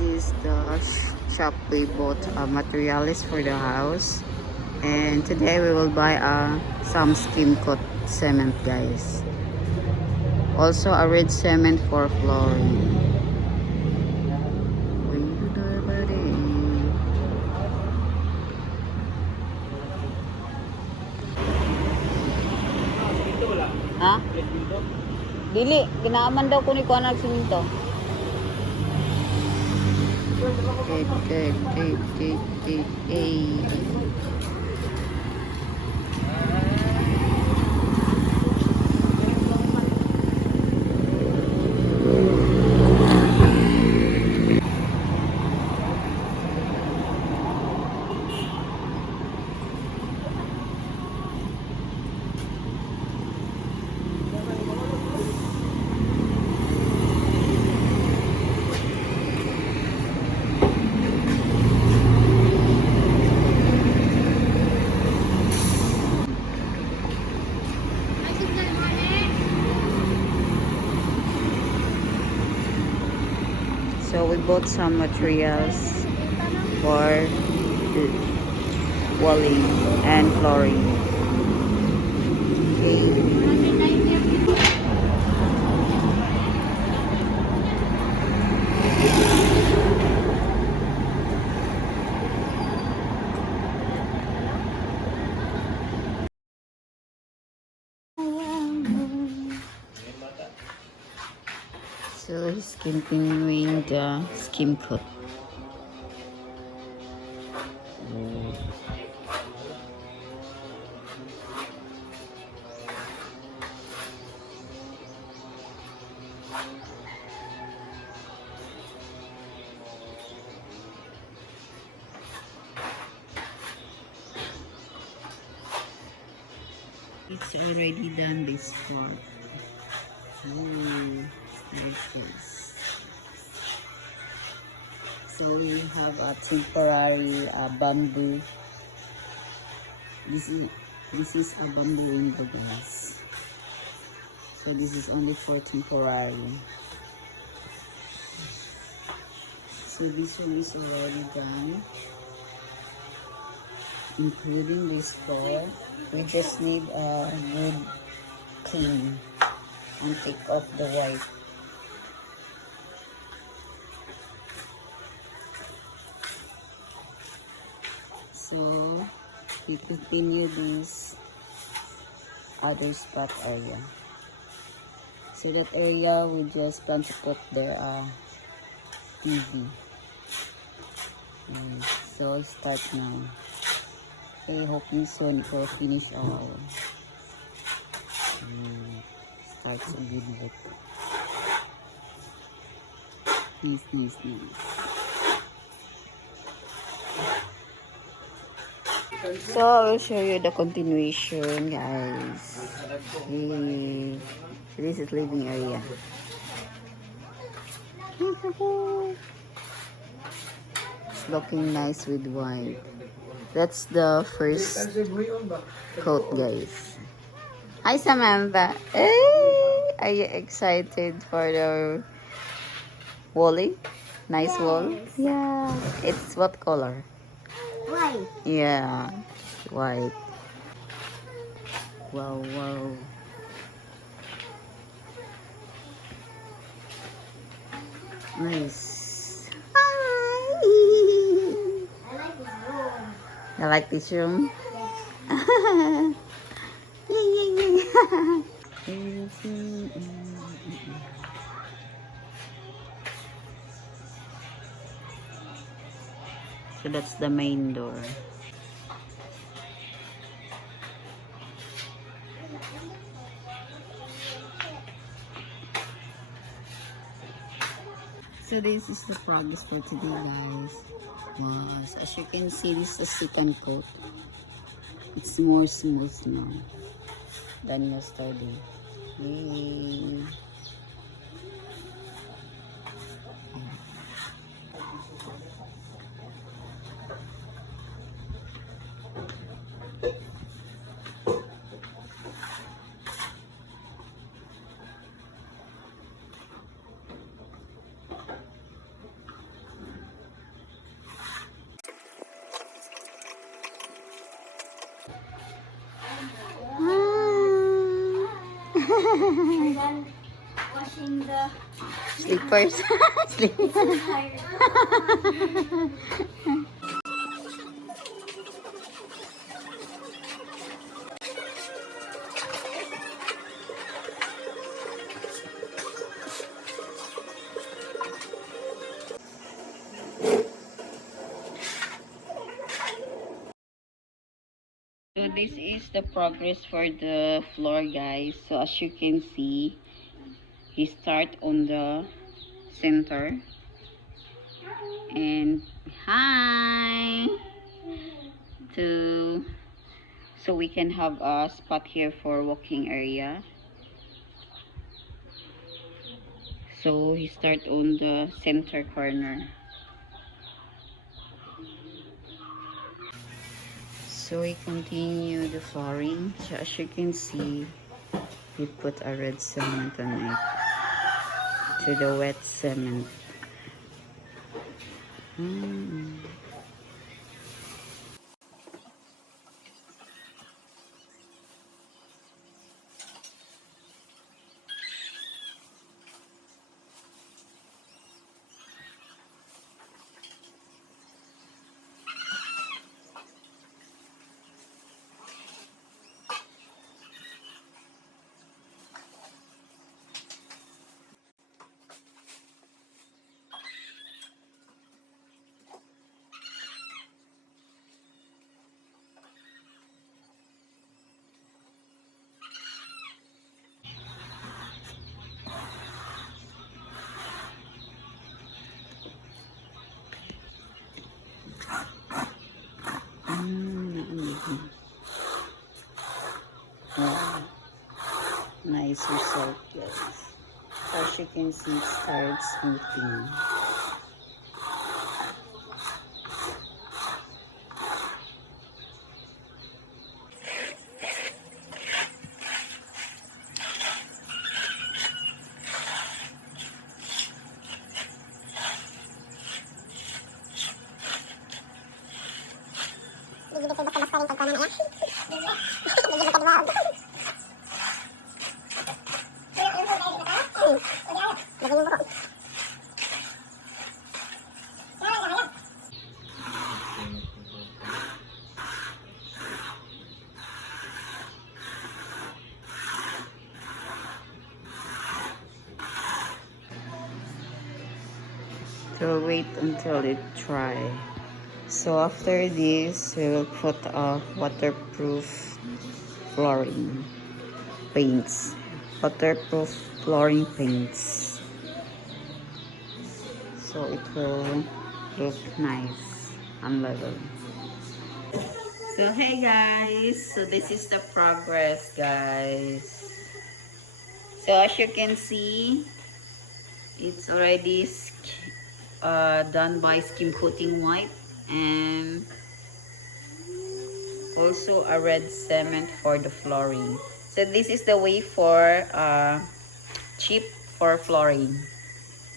is the shop we bought materials for the house, and today we will buy some skim coat cement, guys. Also a red cement for flooring. Ha? Dili, ginaaman daw ko ni kuha ng siminto. So we bought some materials for walling and flooring. Okay. So he's continuing the skim coat. It's already done this part. Staircase. So we have a temporary bamboo. This is a bamboo window, guys. So this is only for temporary. So this one is already done, including this floor. We just need a good clean and take off the white. So we continue this other spot area. So that area we just plan to put the TV. So start now. Okay, hoping soon it will finish all. Start to good look. Nice. So I will show you the continuation, guys. Okay. So this is living area. It's looking nice with white. That's the first coat, guys. Hi, Samantha. Hey, are you excited for the walling? Nice wall? Yeah. It's what color? White. Yeah, white. Wow. Nice. I like this room. I like this room. So that's the main door. So this is the progress for today, guys. Was as you can see, this is the second coat. It's more smooth now than yesterday. Yay. And then washing the Slippers. Slippers. tires. So this is the progress for the floor, guys. So as you can see, he start on the center and hi to so we can have a spot here for walking area. So he start on the center corner. So we continue the flooring. So as you can see, we put a red cement on it to the wet cement. Wow. Nice result, guys. As you can see, it starts smoothing. So wait until it dry. So after this, we will put a waterproof flooring paints. Waterproof flooring paints. So it will look nice and level. So hey guys, so this is the progress, guys. So as you can see, it's already done by skim coating white and also a red cement for the flooring. So this is the way for cheap for flooring.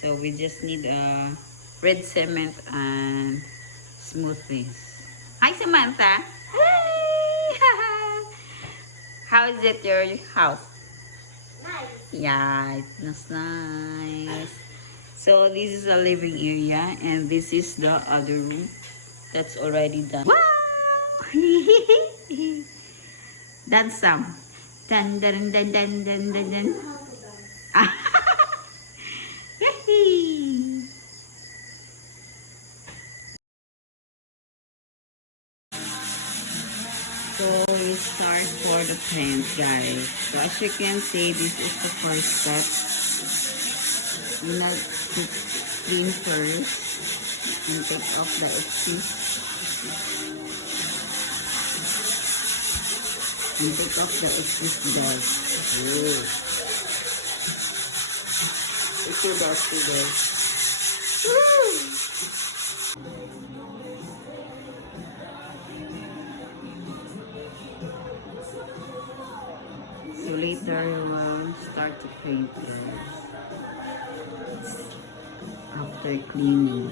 So we just need a red cement and smoothness. Hi Samantha. Hi. How is it your house? Nice. Yeah, it was nice. So this is a living area and this is the other room that's already done. Wow! Dance some. Dun dun dun dun dun dun dun. Yay! So we start for the paint, guys. So as you can see, this is the first step. We need to clean first and take off the excess. And take off the excess dust. Oh. It's too dusty, guys. So later we will start to paint, guys. After cleaning.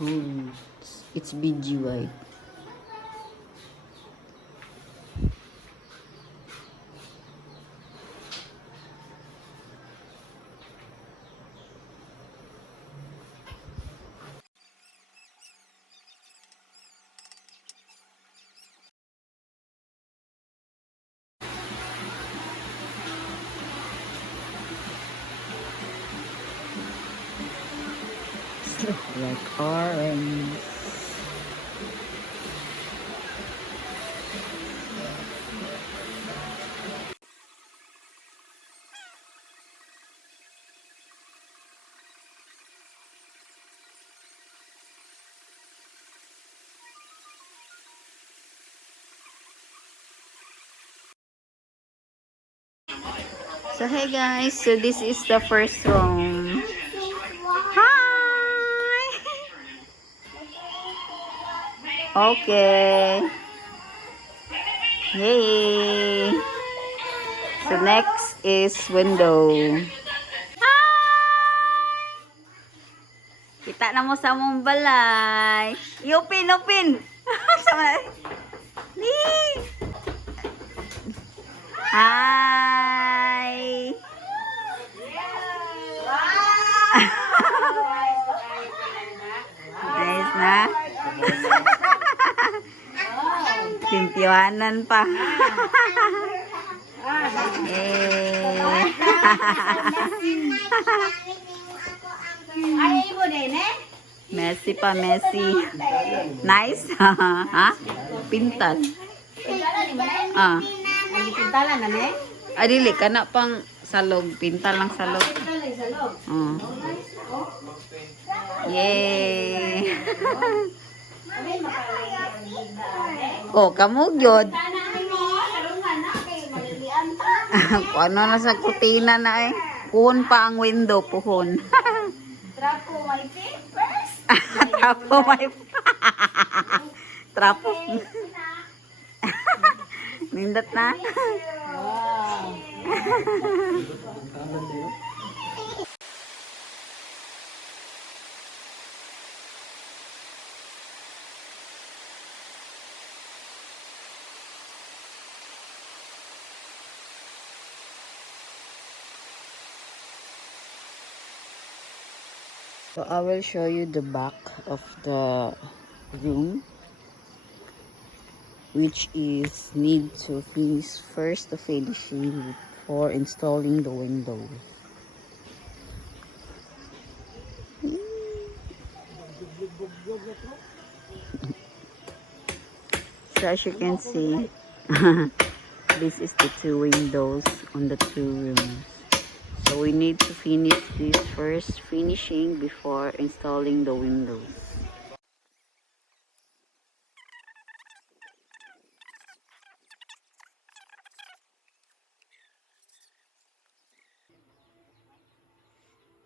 Oh, it's BG white. Like orange. So hey guys, so this is the first room. Hi! Okay. Yay! So next is window. Hi! Kita na mo sa mong balay. Upin, upin! Sama na. Ni! Hi! Nice na? Pimpyohanan pa. Eh. Messi pa, Messi. Nice. Ha? Pintal. Ah. Pintalan na ne? Adili ka na pang salog. Pintal lang salog. Oh. Yay. Oh, kamu gyud. Ano na sa kutina na eh. Puhon pa ang window, puhon. Trapo my first. Trapo may... Trapo. Nindot na. Wow. So I will show you the back of the room, which is need to finish first the finishing before installing the windows. So as you can see, this is the two windows on the two rooms. So we need to finish this first finishing before installing the windows.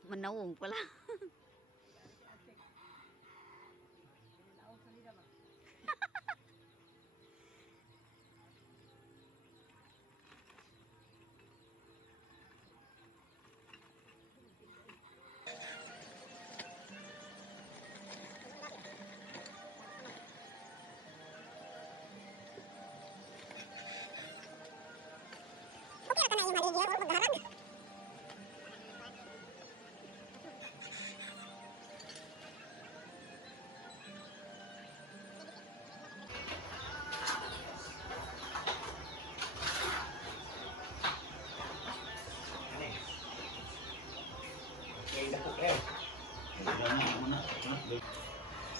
Manawong pala.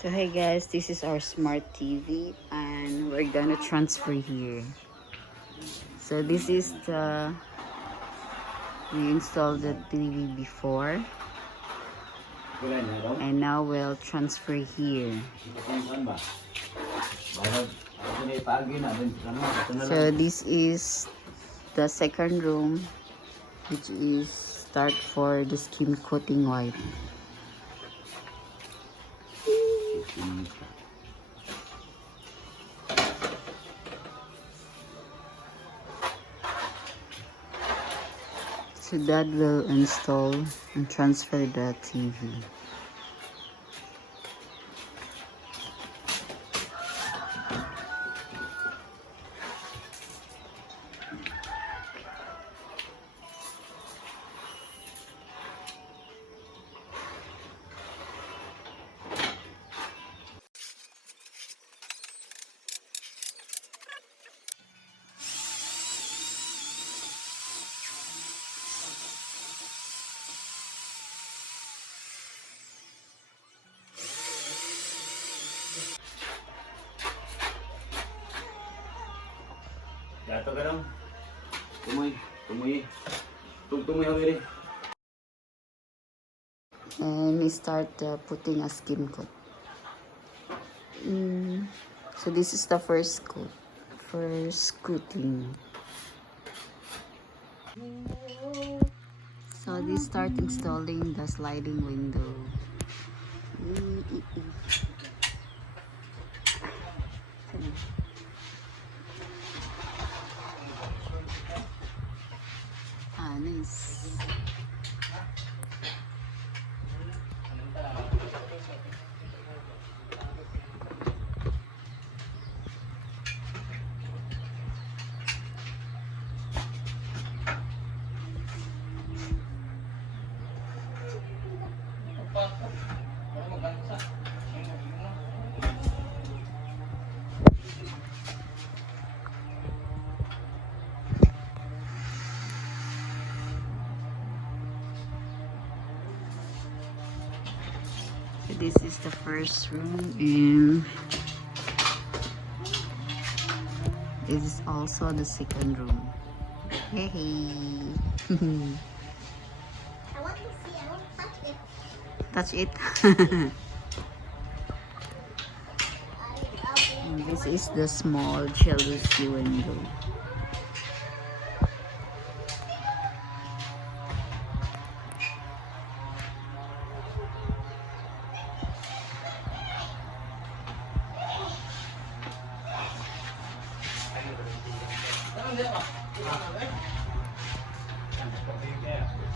So hey guys, this is our smart TV and we're gonna transfer here. So this is the, we installed the TV before and now we'll transfer here. So this is the second room, which is start for the skin coating wipe. So Dad will install and transfer the TV. Tumoy. Tumoy ako rin. And we start putting a skim coat. So this is the first coat. First coating. So this start installing the sliding window. Nice. So this is the first room, and this is also the second room. Hey. I want to see. I want to touch it. Touch it. And this is the small jealousy window.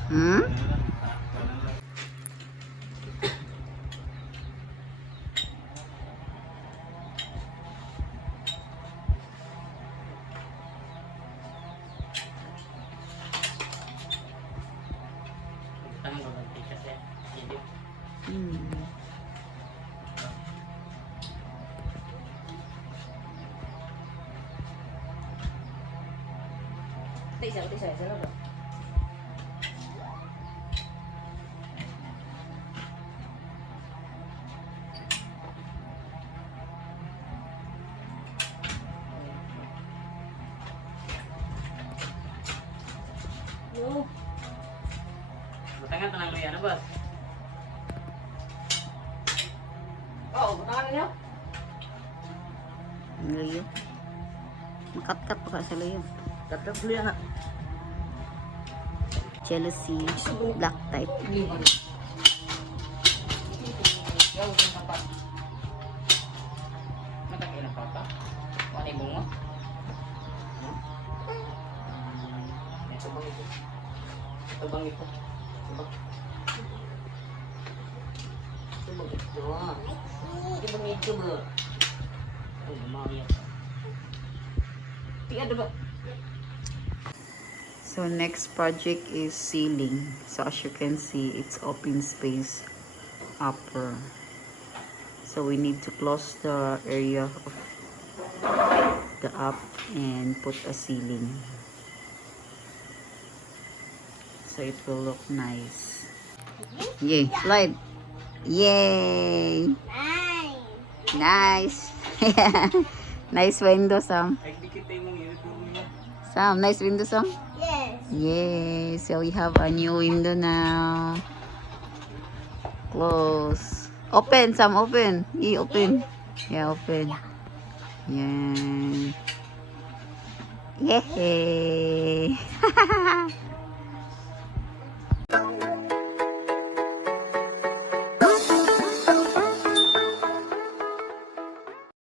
Hmm? Isa lang ba? No. Butangan tenang luya na bos. Oh, butangan niyo. Ang layo. Makat-kat pa ka sa layo. Tatap luya na. Jealousy black type. Yaw sa kapat. Matakay na papa. Wani bungo. Ito bang ito? Ito bang ito? Ito bang ito? Ito bang ito ba? Oh, mami. Tiada ba? So next project is ceiling. So as you can see, it's open space upper. So we need to close the area of the up and put a ceiling. So it will look nice. Yay, slide. Yay! Nice. Nice. Nice window, Sam. Ay, dikit tayo mong uniform niya. Sam, nice window, Sam. Yes. Yay! So we have a new window now. Close. Open, Sam. Open. Open. Yeah, open. Yeah. Yay!